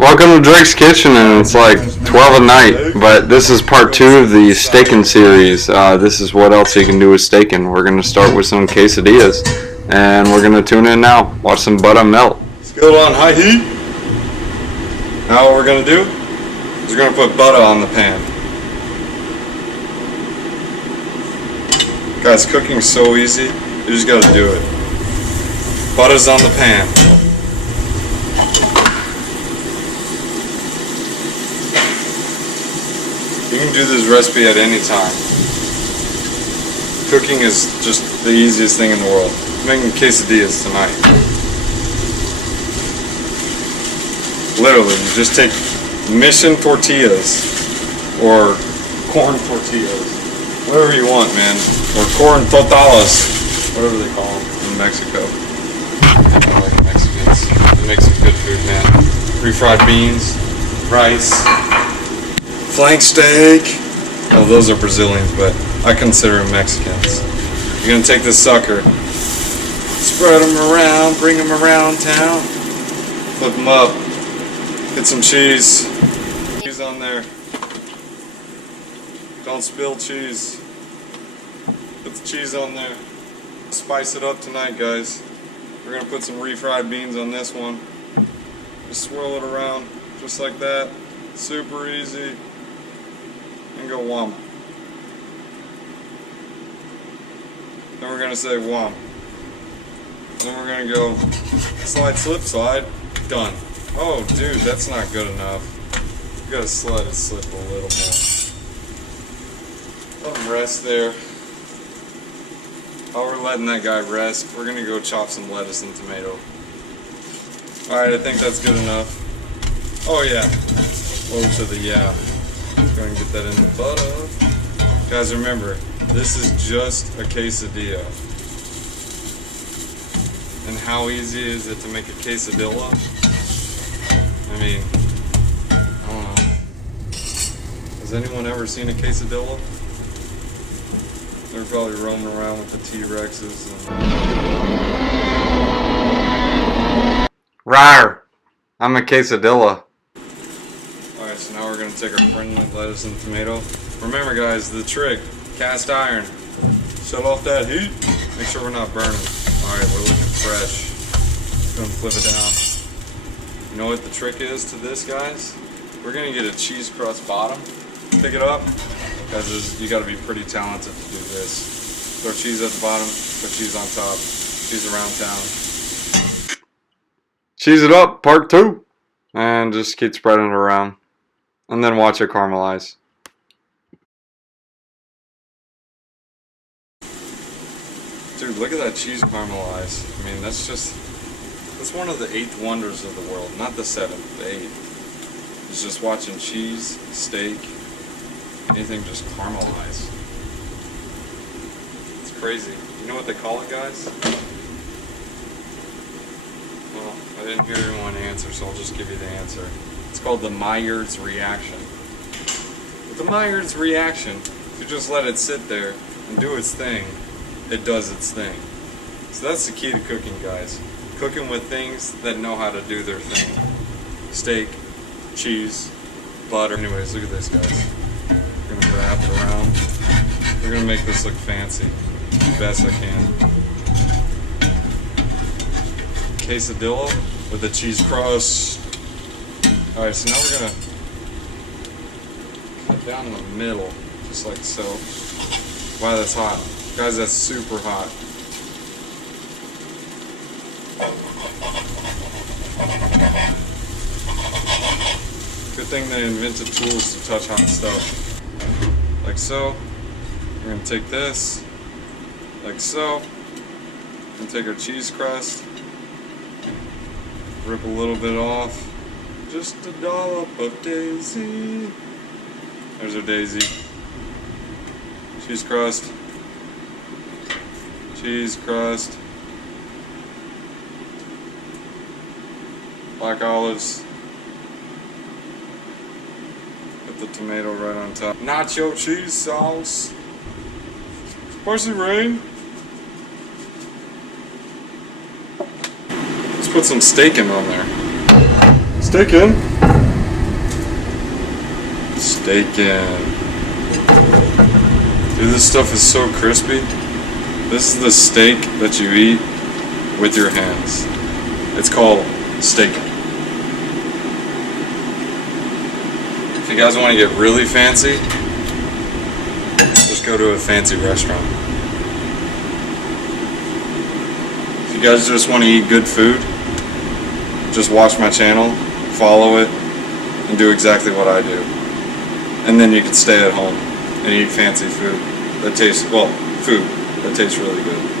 Welcome to Drake's Kitchen, and it's like 12 at night, but this is part 2 of the staking series. This is what else you can do with staking. We're going to start with some quesadillas, and we're going to tune in now. Watch some butter melt. Let's go on high heat. Now what we're going to do is we're going to put butter on the pan. Guys, cooking's so easy, you just got to do it. Butter's on the pan. You can do this recipe at any time. Cooking is just the easiest thing in the world. I'm making quesadillas tonight. Literally, you just take mission tortillas or corn tortillas, whatever you want, man, or corn totallas, whatever they call them in Mexico. I like Mexicans. They make some good food, man. Refried beans, rice, flank steak. Oh, those are Brazilians, but I consider them Mexicans. You're gonna take this sucker, spread them around, bring them around town, flip them up, get some cheese. Cheese on there. Don't spill cheese. Put the cheese on there. Spice it up tonight, guys. We're gonna put some refried beans on this one. Just swirl it around, just like that. Super easy. And go wham. Then we're gonna say wham. Then we're gonna go slide, slip, slide. Done. Oh, dude, that's not good enough. You gotta slide it, slip a little more. Let him rest there. While we're letting that guy rest, we're gonna go chop some lettuce and tomato. Alright, I think that's good enough. Oh yeah. Over to the yeah. Let's go and get that in the butter. Guys, remember, this is just a quesadilla. And how easy is it to make a quesadilla? I mean, I don't know. Has anyone ever seen a quesadilla? They're probably roaming around with the T-Rexes. Rawr! I'm a quesadilla. Alright, so now we're going to take our friendly lettuce and tomato. Remember, guys, the trick, cast iron. Shut off that heat. Make sure we're not burning. Alright, we're looking fresh. Just going to flip it down. You know what the trick is to this, guys? We're going to get a cheese crust bottom. Pick it up. Guys, you got to be pretty talented to do this. Throw cheese at the bottom, put cheese on top, cheese around town. Cheese it up, part 2. And just keep spreading it around. And then watch it caramelize. Dude, look at that cheese caramelize. I mean, that's one of the 8th wonders of the world. Not the 7th, the 8th. It's just watching cheese, steak, anything just caramelize. It's crazy. You know what they call it, guys? Well, I didn't hear anyone answer, so I'll just give you the answer. It's called the Maillard's reaction. With the Maillard's reaction, if you just let it sit there and do its thing, it does its thing. So that's the key to cooking, guys. Cooking with things that know how to do their thing. Steak, cheese, butter. Anyways, look at this, guys. We're gonna wrap it around. We're gonna make this look fancy, the best I can. Quesadilla with a cheese crust. Alright, so now we're gonna cut down the middle, just like so. Wow, that's hot. Guys, that's super hot. Good thing they invented tools to touch hot stuff. Like so. We're gonna take this, like so, and take our cheese crust, rip a little bit off, just a dollop of daisy. There's our daisy. Cheese crust, cheese crust, black olives. Put the tomato right on top. Nacho cheese sauce. Spicy rain. Let's put some steak in on there. Steaking. Steaking. Dude, this stuff is so crispy. This is the steak that you eat with your hands. It's called steaking. If you guys want to get really fancy, just go to a fancy restaurant. If you guys just want to eat good food, just watch my channel, follow it, and do exactly what I do. And then you can stay at home and eat fancy food that tastes, well, food that tastes really good.